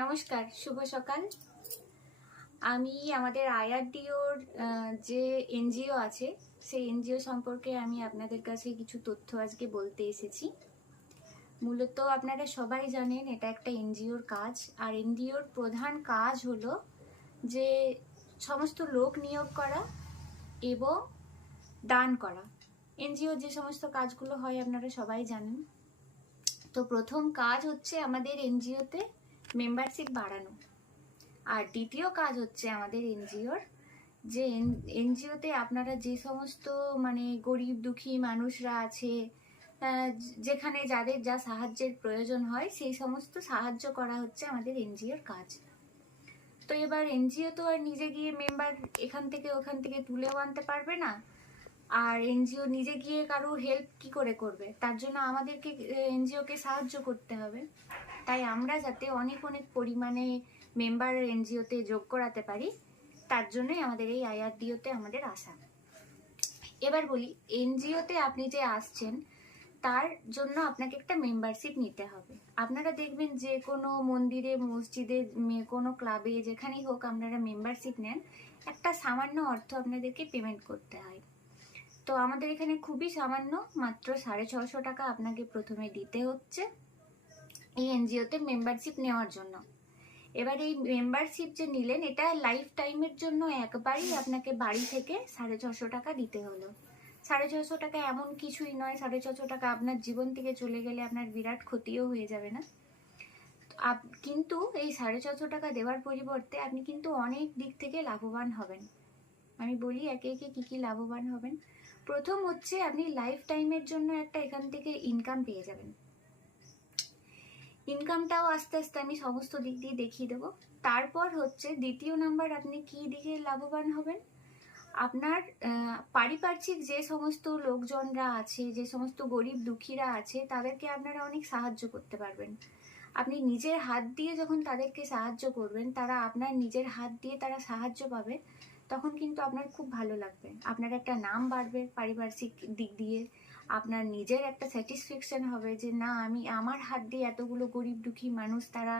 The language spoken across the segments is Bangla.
নমস্কার, শুভ সকাল। আমি আমাদের আইআরডিওর যে এনজিও আছে সেই এনজিও সম্পর্কে আমি আপনাদের কাছে কিছু তথ্য আজকে বলতে এসেছি। মূলত আপনারা সবাই জানেন এটা একটা এনজিওর কাজ, আর এনজিওর প্রধান কাজ হলো যে সমস্ত লোক নিয়োগ করা এবং দান করা। এনজিওর যে সমস্ত কাজগুলো হয় আপনারা সবাই জানেন। তো প্রথম কাজ হচ্ছে আমাদের এনজিওতে মেম্বারশিপ বাড়ানো, আর দ্বিতীয় কাজ হচ্ছে আমাদের এনজিওর যে এনজিওতে আপনারা যে সমস্ত গরিব দুঃখী মানুষরা আছে, যেখানে যাদের যা সাহায্যের প্রয়োজন হয় সেই সমস্ত সাহায্য করা হচ্ছে আমাদের এনজিওর কাজ। তো এবার এনজিও তো আর নিজে গিয়ে মেম্বার এখান থেকে ওখান থেকে তুলেও আনতে পারবে না, আর এনজিও নিজে গিয়ে কারো হেল্প কি করে করবে? তার জন্য আমাদেরকে এনজিওকে সাহায্য করতে হবে। তাই আমরা যাতে অনেক অনেক পরিমাণে মেম্বার এনজিওতে যোগ করাতে পারি, তার জন্যই আমাদের এই আইআরডিওতে আমাদের আসা। এবার বলি, এনজিওতে আপনি যে আসছেন তার জন্য আপনাকে একটা মেম্বারশিপ নিতে হবে। আপনারা দেখবেন যে কোনো মন্দিরে, মসজিদে, কোনো ক্লাবে, যেখানেই হোক আপনারা মেম্বারশিপ নেন, একটা সামান্য অর্থ আপনাদেরকে পেমেন্ট করতে হয়। তো আমাদের এখানে খুবই সামান্য, মাত্র 650 টাকা আপনাকে প্রথমে দিতে হচ্ছে এই এনজিওতে মেম্বারশিপ নেওয়ার জন্য। এবার এই মেম্বারশিপ যে নিলেন, এটা লাইফ টাইমের জন্য একবারই আপনাকে বাড়ি থেকে 650 টাকা দিতে হলো। 650 টাকা এমন কিছুই নয়, 650 টাকা আপনার জীবন থেকে চলে গেলে আপনার বিরাট ক্ষতিও হয়ে যাবে না। কিন্তু এই 650 টাকা দেওয়ার পরিবর্তে আপনি কিন্তু অনেক দিক থেকে লাভবান হবেন। আমি বলি একে একে কি কি লাভবান হবেন। প্রথম হচ্ছে আপনি লাইফ টাইমের জন্য একটা এখান থেকে ইনকাম পেয়ে যাবেন। ইনকামটাও আস্তে আস্তে আমি সমস্ত দিক দিয়ে দেখিয়ে দেবো। তারপর হচ্ছে দ্বিতীয় নাম্বার, আপনি কি দিকে লাভবান হবেন? আপনার পারিপার্শ্বিক যে সমস্ত লোকজনরা আছে, যে সমস্ত গরিব দুঃখীরা আছে, তাদেরকে আপনারা অনেক সাহায্য করতে পারবেন। আপনি নিজের হাত দিয়ে যখন তাদেরকে সাহায্য করবেন, তারা আপনার নিজের হাত দিয়ে তারা সাহায্য পাবে, তখন কিন্তু আপনার খুব ভালো লাগবে। আপনার একটা নাম বাড়বে পারিপার্শ্বিক দিক দিয়ে, আপনার নিজের একটা স্যাটিসফ্যাকশন হবে যে না, আমি আমার হাত দিয়ে এতগুলো গরিব দুঃখী মানুষ তারা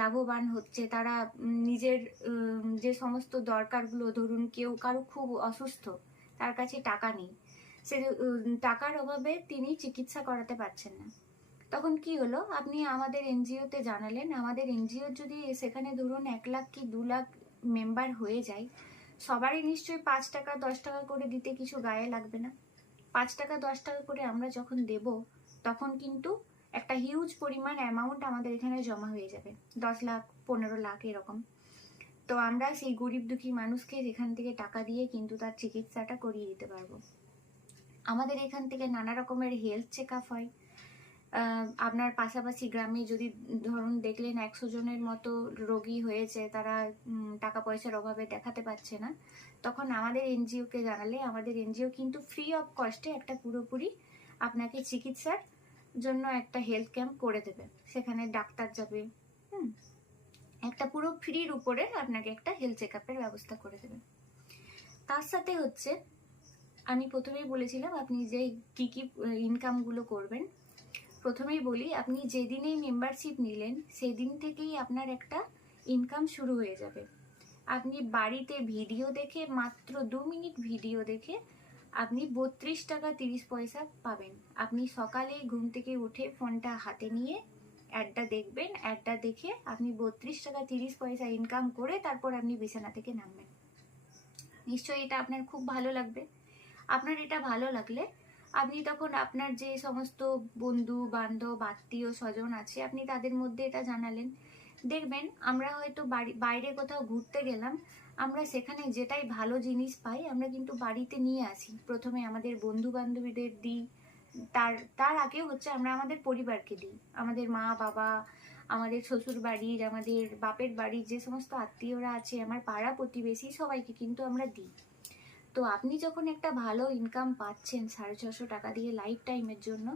লাভবান হচ্ছে। তারা নিজের যে সমস্ত দরকারগুলো, ধরুন কারো খুব অসুস্থ, তার কাছে টাকা নেই, সে টাকার অভাবে তিনি চিকিৎসা করাতে পারছেন না, তখন কি হলো, আপনি আমাদের এনজিওতে জানালেন। আমাদের এনজিও যদি সেখানে ধরুন 1 লাখ কি 2 লাখ মেম্বার হয়ে যায়, সবারই নিশ্চয়ই 5 টাকা 10 টাকা করে দিতে কিছু গায়ে লাগবে না। 5 টাকা 10 টাকা করে আমরা যখন দেব, তখন কিন্তু একটা হিউজ পরিমাণ অ্যামাউন্ট আমাদের এখানে জমা হয়ে যাবে, 10 লাখ 15 লাখ এরকম। তো আমরা সেই গরিব দুঃখী মানুষকে এখান থেকে টাকা দিয়ে কিন্তু তার চিকিৎসাটা করিয়ে দিতে পারবো। আমাদের এখান থেকে নানা রকমের হেলথ চেক আপ হয়। আপনার পাশাপাশি গ্রামে যদি ধরুন দেখলেন 100 জনের মতো রোগী হয়েছে, তারা টাকা পয়সার অভাবে দেখাতে পারছে না, তখন আমাদের এনজিওকে জানালে আমাদের এনজিও কিন্তু ফ্রি অফ কস্টে একটা পুরোপুরি আপনাকে চিকিৎসার জন্য একটা হেলথ ক্যাম্প করে দেবে। সেখানে ডাক্তার যাবে, একটা পুরো ফ্রির উপরে আপনাকে একটা হেলথ চেক আপের ব্যবস্থা করে দেবে। তার সাথে হচ্ছে, আমি প্রথমেই বলেছিলাম আপনি যে কি কি ইনকামগুলো করবেন। প্রথমেই বলি, আপনি যেদিনেই মেম্বারশিপ নিলেন সেদিন থেকেই আপনার একটা ইনকাম শুরু হয়ে যাবে। আপনি বাড়িতে ভিডিও দেখে, মাত্র 2 মিনিট ভিডিও দেখে আপনি 32 টাকা 30 পয়সা পাবেন। আপনি সকালে ঘুম থেকে উঠে ফোনটা হাতে নিয়ে অ্যাডটা দেখবেন, অ্যাডটা দেখে আপনি 32 টাকা 30 পয়সা ইনকাম করে তারপর আপনি বিছানা থেকে নামবেন। নিশ্চয়ই এটা আপনার খুব ভালো লাগবে। আপনার এটা ভালো লাগলে আপনি তখন আপনার যে সমস্ত বন্ধু বান্ধব আত্মীয় স্বজন আছে, আপনি তাদের মধ্যে এটা জানালেন। দেখবেন আমরা হয়তো বাইরে কোথাও ঘুরতে গেলাম, আমরা সেখানে যেটাই ভালো জিনিস পাই আমরা কিন্তু বাড়িতে নিয়ে আসি। প্রথমে আমাদের বন্ধু বান্ধবীদের দিই, তার আগেও হচ্ছে আমরা আমাদের পরিবারকে দিই। আমাদের মা বাবা, আমাদের শ্বশুর বাড়ির, আমাদের বাপের বাড়ির যে সমস্ত আত্মীয়রা আছে, আমার পাড়া প্রতিবেশী, সবাইকে কিন্তু আমরা দিই। তো আপনি যখন একটা ভালো ইনকাম পাচ্ছেন 650 টাকা দিয়ে লাইফ টাইমের জন্য,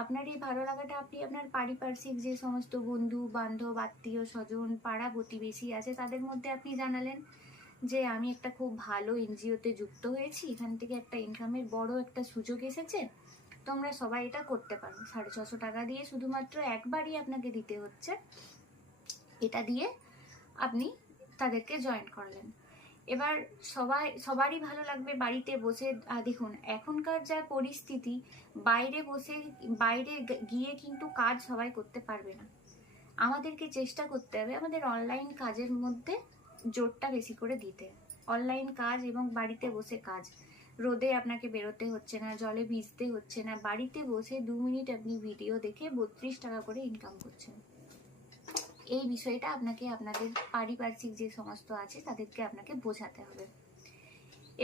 আপনার এই ভালো লাগাটা আপনি আপনার পারিপার্শ্বিক যে সমস্ত বন্ধু বান্ধব আত্মীয় স্বজন পাড়া প্রতিবেশী আছে তাদের মধ্যে আপনি জানালেন যে আমি একটা খুব ভালো এনজিওতে যুক্ত হয়েছি, এখান থেকে একটা ইনকামের বড় একটা সুযোগ এসেছে, তোমরা সবাই এটা করতে পারো। 650 টাকা দিয়ে শুধুমাত্র একবারই আপনাকে দিতে হচ্ছে। এটা দিয়ে আপনি তাদেরকে জয়েন করলেন। এবার সবারই ভালো লাগবে বাড়িতে বসে। দেখুন এখনকার যা পরিস্থিতি, বাইরে গিয়ে কিন্তু কাজ সবাই করতে পারবে না। আমাদেরকে চেষ্টা করতে হবে আমাদের অনলাইন কাজের মধ্যে জোরটা বেশি করে দিতে। অনলাইন কাজ এবং বাড়িতে বসে কাজ, রোদে আপনাকে বেরোতে হচ্ছে না, জলে ভিজতে হচ্ছে না, বাড়িতে বসে 2 মিনিট আপনি ভিডিও দেখে 32 টাকা করে ইনকাম করছেন। এই বিষয়টা আপনাকে আপনাদের পারিপার্শ্বিক যে সমস্ত আছে তাদেরকে আপনাকে বোঝাতে হবে।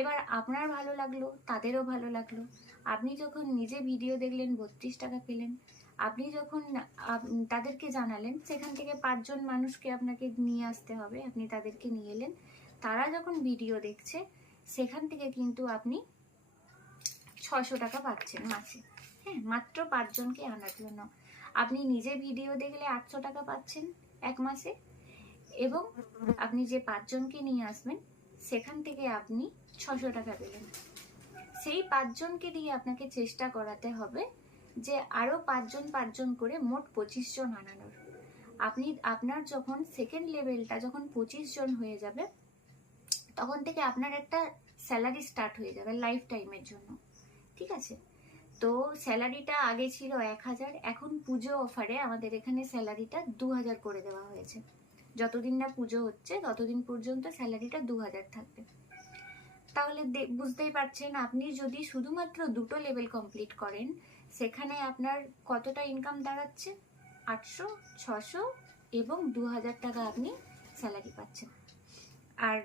এবার আপনার ভালো লাগলো, তাদেরও ভালো লাগলো। আপনি যখন নিজে ভিডিও দেখলেন 32 টাকা পেলেন, আপনি যখন তাদেরকে জানালেন, সেখান থেকে 5 জন মানুষকে আপনাকে নিয়ে আসতে হবে, আপনি তাদেরকে নিয়ে এলেন, তারা যখন ভিডিও দেখছে সেখান থেকে কিন্তু আপনি 600 টাকা পাচ্ছেন মাসে। হ্যাঁ, মাত্র 5 জনকে আনার জন্য। আপনি নিজে ভিডিও দেখলে 800 টাকা পাচ্ছেন এক মাসে, এবং আপনি যে 5 জনকে নিয়ে আসবেন সেখান থেকে আপনি 600 টাকা পেলেন। সেই 5 জনকে দিয়ে আপনাকে চেষ্টা করাতে হবে যে আরো 5 জন করে মোট 25 জন আনানোর। আপনার যখন সেকেন্ড লেভেলটা যখন 25 জন হয়ে যাবে, তখন থেকে আপনার একটা স্যালারি স্টার্ট হয়ে যাবে লাইফ টাইমের জন্য। ঠিক আছে? তো স্যালারিটা আগে ছিল 1000, এখন পুজো অফারে আমাদের এখানে স্যালারিটা 2000 করে দেওয়া হয়েছে। যতদিন না পুজো হচ্ছে ততদিন পর্যন্ত স্যালারিটা 2000 থাকবে। তাহলে বুঝতেই পারছেন, আপনি যদি শুধুমাত্র 2টো লেভেল কমপ্লিট করেন সেখানে আপনার কতটা ইনকাম দাঁড়াচ্ছে? 800, 600 এবং 2000 টাকা আপনি স্যালারি পাচ্ছেন। আর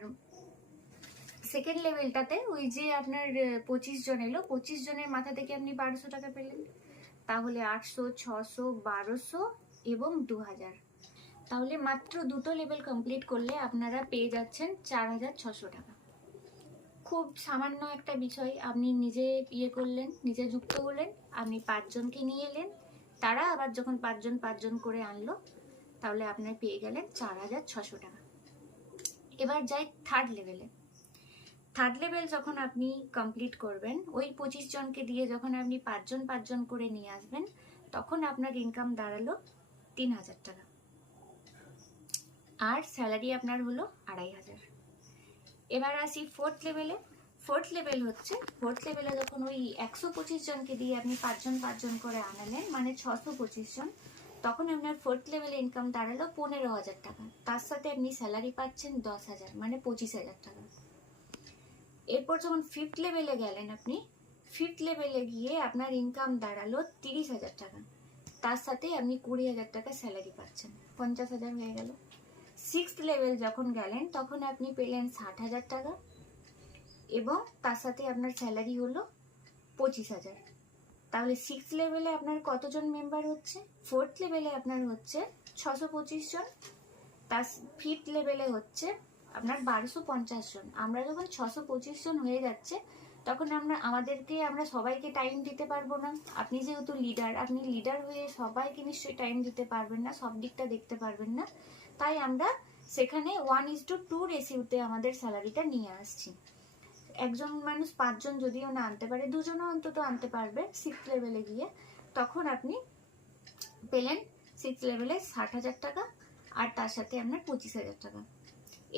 সেকেন্ড লেভেলটাতে ওই যে আপনার 25 জন এলো, 25 জনের মাথা থেকে আপনি 1200 টাকা পেলেন। তাহলে 800, 600, 1200 এবং 2000। তাহলে মাত্র 2টো লেভেল কমপ্লিট করলে আপনারা পেয়ে যাচ্ছেন 4600 টাকা। খুব সামান্য একটা বিষয়, আপনি নিজে করলেন, নিজে যুক্ত হলেন, আপনি 5 জনকে নিয়ে এলেন, তারা আবার যখন 5 জন করে আনলো, তাহলে আপনার পেয়ে গেলেন 4600 টাকা। এবার যাই থার্ড লেভেলে। থার্ড লেভেল যখন আপনি কমপ্লিট করবেন, ওই 25 জনকে দিয়ে যখন আপনি 5 জন করে নিয়ে আসবেন, তখন আপনার ইনকাম দাঁড়ালো 3000 টাকা। আর স্যালারি আপনার হলো 2500। এবার আসি ফোর্থ লেভেলে। ফোর্থ লেভেলে যখন ওই 125 জনকে দিয়ে আপনি 5 জন করে আনালেন, মানে 625 জন, তখন আপনার ফোর্থ লেভেলে ইনকাম দাঁড়ালো 15000 টাকা। তার সাথে আপনি স্যালারি পাচ্ছেন 10000, মানে 25000 টাকা। এরপর যখন ফিফথ লেভেলে গেলেন, আপনি ফিফথ লেভেলে গিয়ে আপনার ইনকাম দাঁড়ালো 30000 টাকা। তার সাথে আপনি 20000 টাকা স্যালারি পাচ্ছেন, 50000 হয়ে গেল। সিক্সথ লেভেল যখন গেলেন তখন আপনি পেলেন 60000 টাকা এবং তার সাথে আপনার স্যালারি হলো 25000। তাহলে সিক্সথ লেভেলে আপনার কতজন মেম্বার হচ্ছে? ফোর্থ লেভেলে আপনার হচ্ছে 625 জন, তার ফিফথ লেভেলে হচ্ছে আপনার 1250 জন। আমরা যখন 625 জন হয়ে যাচ্ছে তখন আমরা সবাইকে টাইম দিতে পারবো না। আপনি যেহেতু লিডার, আপনি লিডার হয়ে সবাইকে নিশ্চয়ই টাইম দিতে পারবেন না, সব দিকটা দেখতে পারবেন না। তাই আমরা সেখানে 1:2 রেশিওতে আমাদের স্যালারিটা নিয়ে আসছি। একজন মানুষ 5 জন যদিও না আনতে পারে, 2 জনও অন্তত আনতে পারবে সিক্সথ লেভেলে গিয়ে, তখন আপনি পেলেন সিক্সথ লেভেলে 60000 টাকা আর তার সাথে আপনার 25000 টাকা।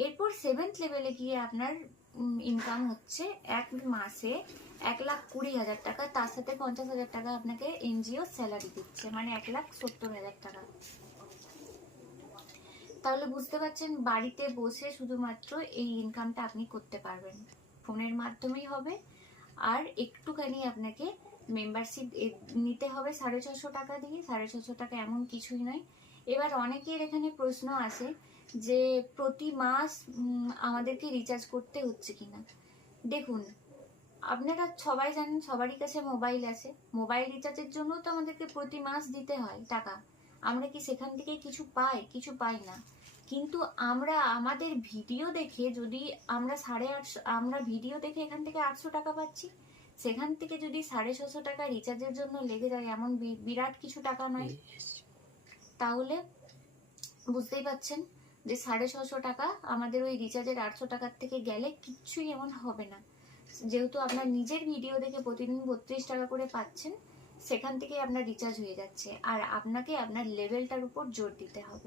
এরপর সেভেন্থ লেভেলে গিয়ে আপনার ইনকাম হচ্ছে এক মাসে 1,20,000 টাকা, তার সাথে 50,000 টাকা আপনাকে এনজিও স্যালারি দিচ্ছে, মানে 1,70,000 টাকা। তাহলে বুঝতে পারছেন, বাড়িতে বসে শুধুমাত্র এই ইনকামটা আপনি করতে পারবেন, ফোনের মাধ্যমেই হবে। আর একটুখানি আপনাকে মেম্বারশিপ নিতে হবে 650 টাকা দিয়ে। 650 টাকা এমন কিছুই নয়। এবার অনেকের এখানে প্রশ্ন আসে যে প্রতি মাস আমাদেরকে রিচার্জ করতে হচ্ছে কিনা। দেখুন, আপনারা সবাই জানেন, সবারই কাছে মোবাইল আছে, মোবাইল রিচার্জের জন্য তো আমাদেরকে প্রতি মাস দিতে হয় টাকা। আমরা কি সেখান থেকে কিছু পাই? কিছু পাই না। কিন্তু আমরা আমাদের ভিডিও দেখে, যদি আমরা ভিডিও দেখে এখান থেকে 800 টাকা পাচ্ছি, সেখান থেকে যদি 650 টাকা রিচার্জের জন্য লেগে যায়, এমন বিরাট কিছু টাকা নয়। তাহলে বুঝতেই পাচ্ছেন যে 650 টাকা আমাদের ওই রিচার্জের 800 টাকার থেকে গেলে কিচ্ছুই এমন হবে না। যেহেতু আপনার নিজের ভিডিও দেখে প্রতিদিন 32 টাকা করে পাচ্ছেন, সেখান থেকে আপনার রিচার্জ হয়ে যাচ্ছে। আর আপনাকে আপনার লেভেলটার উপর জোর দিতে হবে।